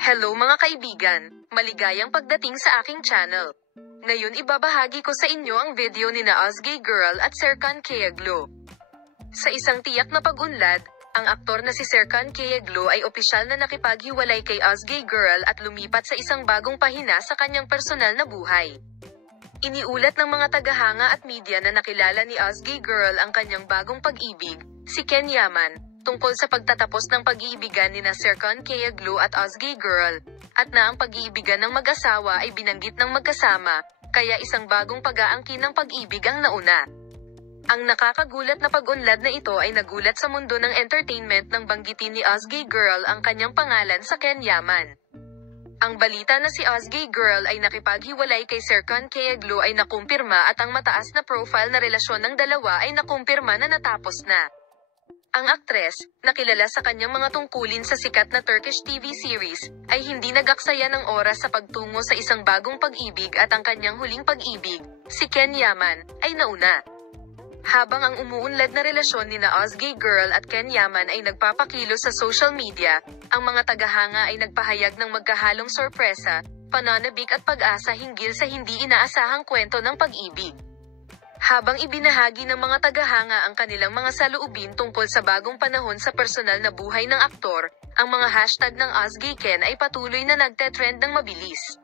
Hello mga kaibigan, maligayang pagdating sa aking channel. Ngayon ibabahagi ko sa inyo ang video ni na Ozgay Girl at Serkan Kayaglo. Sa isang tiyak na pag-unlad, ang aktor na si Serkan Kayaglo ay opisyal na nakipaghiwalay kay Ozgay Girl at lumipat sa isang bagong pahina sa kanyang personal na buhay. Iniulat ng mga tagahanga at media na nakilala ni Ozgay Girl ang kanyang bagong pag-ibig, si Ken Yaman, tungkol sa pagtatapos ng pag-iibigan ni na Serkan Kayaglo at Ozgay Girl, at na ang pag-iibigan ng mag-asawa ay binanggit ng magkasama, kaya isang bagong pag-aangkin ng pag-ibig ang nauna. Ang nakakagulat na pag-unlad na ito ay nagulat sa mundo ng entertainment nang banggitin ni Ozgay Girl ang kanyang pangalan sa Ken Yaman. Ang balita na si Ozgay Girl ay nakipaghiwalay kay Serkan Kayaglo ay nakumpirma at ang mataas na profile na relasyon ng dalawa ay nakumpirma na natapos na. Ang aktres, na kilala sa kanyang mga tungkulin sa sikat na Turkish TV series, ay hindi nagaksaya ng oras sa pagtungo sa isang bagong pag-ibig at ang kanyang huling pag-ibig, si Ken Yaman, ay nauna. Habang ang umuunlad na relasyon ni na Ozgay Girl at Ken Yaman ay nagpapakilos sa social media, ang mga tagahanga ay nagpahayag ng magkahalong sorpresa, pananabik at pag-asa hinggil sa hindi inaasahang kwento ng pag-ibig. Habang ibinahagi ng mga tagahanga ang kanilang mga saloobin tungkol sa bagong panahon sa personal na buhay ng aktor, ang mga hashtag ng Ozgay Ken ay patuloy na nagte-trend ng mabilis.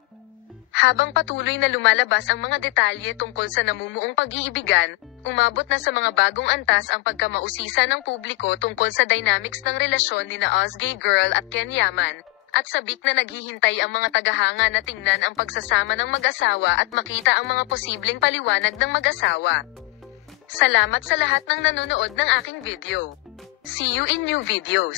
Habang patuloy na lumalabas ang mga detalye tungkol sa namumuong pag-iibigan, umabot na sa mga bagong antas ang pagkamausisa ng publiko tungkol sa dynamics ng relasyon ni na Ozgay Girl at Ken Yaman, at sabik na naghihintay ang mga tagahanga na tingnan ang pagsasama ng mag-asawa at makita ang mga posibleng paliwanag ng mag-asawa. Salamat sa lahat ng nanonood ng aking video. See you in new videos.